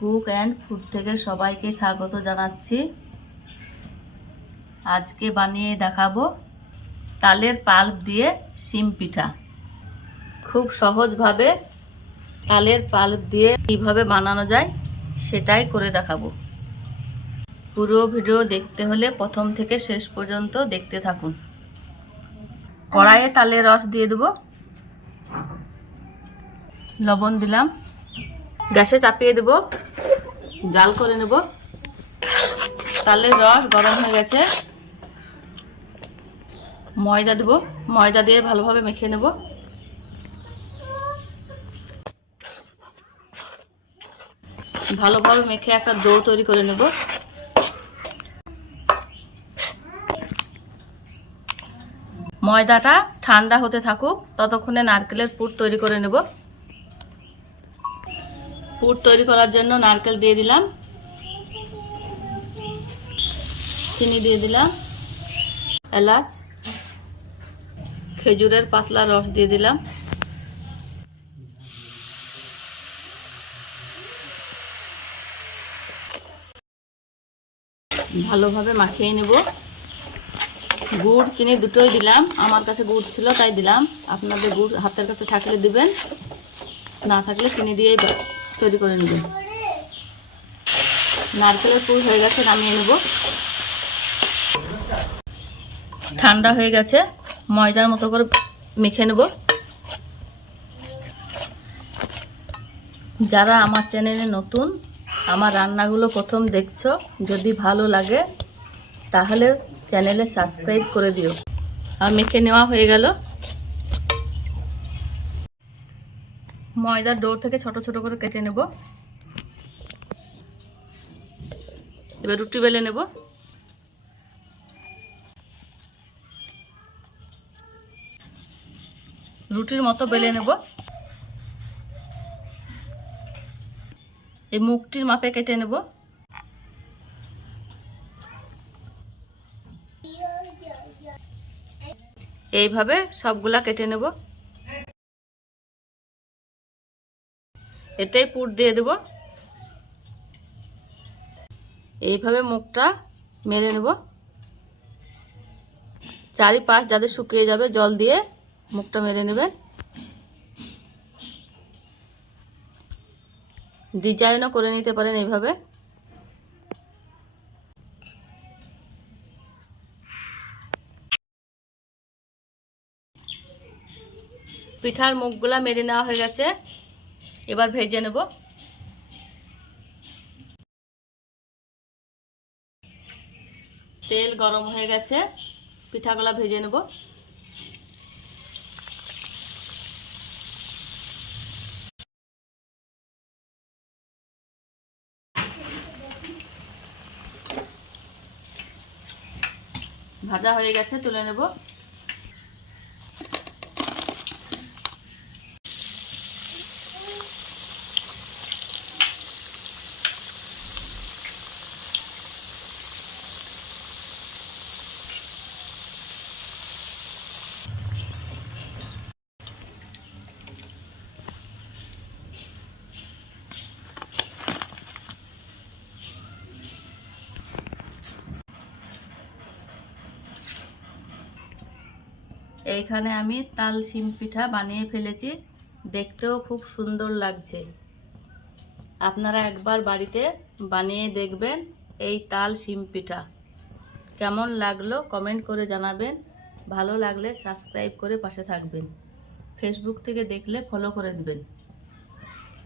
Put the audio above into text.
Cook and food থেকে সবাইকে স্বাগত জানাচ্ছি। আজকে বানিয়ে দেখাবো তালের পাল্প দিয়ে শিম পিঠা। খুব সহজভাবে তালের পাল্প দিয়ে কিভাবে বানানো যায় সেটাই করে দেখাবো। পুরো ভিডিও দেখতে হলে প্রথম থেকে শেষ পর্যন্ত দেখতে থাকুন। কড়াইয়ে তালের রস দিয়ে দেবো, লবণ দিলাম, গ্যাসে চাপিয়ে দেব, জাল করে নেব। তালের রস গরম হয়ে গেছে, ময়দা দেব, ময়দা দিয়ে ভালোভাবে মেখে নেব। ভালোভাবে মেখে একটা ডো তৈরি করে নেব। ময়দাটা ঠান্ডা হতে থাকুক, ততক্ষণে নারকেলের পুর তৈরি করে নেব। পুর তৈরি করার জন্য নারকেল দিয়ে দিলাম, চিনি দিয়ে দিলাম, এলাচ, খেজুরের পাতলা রস দিয়ে দিলাম। ভালোভাবে মাখিয়ে নেব। গুড় চিনি দুটোই দিলাম, আমার কাছে গুড় ছিল তাই দিলাম। আপনাদের গুড় হাতের কাছে থাকলে দিবেন, না থাকলে চিনি দিয়েই তৈরি করে নেবেন। নারকেলের পুর হয়ে গেছে, নামিয়ে নেব। ঠান্ডা হয়ে গেছে, ময়দার মতো করে মেখে নেব। যারা আমার চ্যানেলে নতুন, আমার রান্নাগুলো প্রথম দেখছো, যদি ভালো লাগে তাহলে চ্যানেলে সাবস্ক্রাইব করে দিও। আর মেখে নেওয়া হয়ে গেল। ময়দার ডো থেকে ছোট ছোট করে কেটে নেব। এবার রুটি বেলে নেব। রুটির মতো বেলে নেব। এই মুখটির মাপে কেটে নেব। এইভাবে সবগুলা কেটে নেব। এতেই পুর দিয়ে দেব। এইভাবে মুখটা মেরে নেব। চারিপাশ যাতে শুকিয়ে যাবে জল দিয়ে মুখটা মেরে নেবেন। ডিজাইনও করে নিতে পারেন এইভাবে। পিঠার মুখগুলা মেরে নেওয়া হয়ে গেছে, এবার ভেজে নেব। তেল গরম হয়ে গেছে, পিঠাগুলা ভেজে নেব। ভাজা হয়ে গেছে, তুলে নেব। এইখানে আমি তাল শিম পিঠা বানিয়ে ফেলেছি, দেখতেও খুব সুন্দর লাগছে। আপনারা একবার বাড়িতে বানিয়ে দেখবেন এই তাল শিম পিঠা। কেমন লাগলো কমেন্ট করে জানাবেন। ভালো লাগলে সাবস্ক্রাইব করে পাশে থাকবেন। ফেসবুক থেকে দেখলে ফলো করে দিবেন।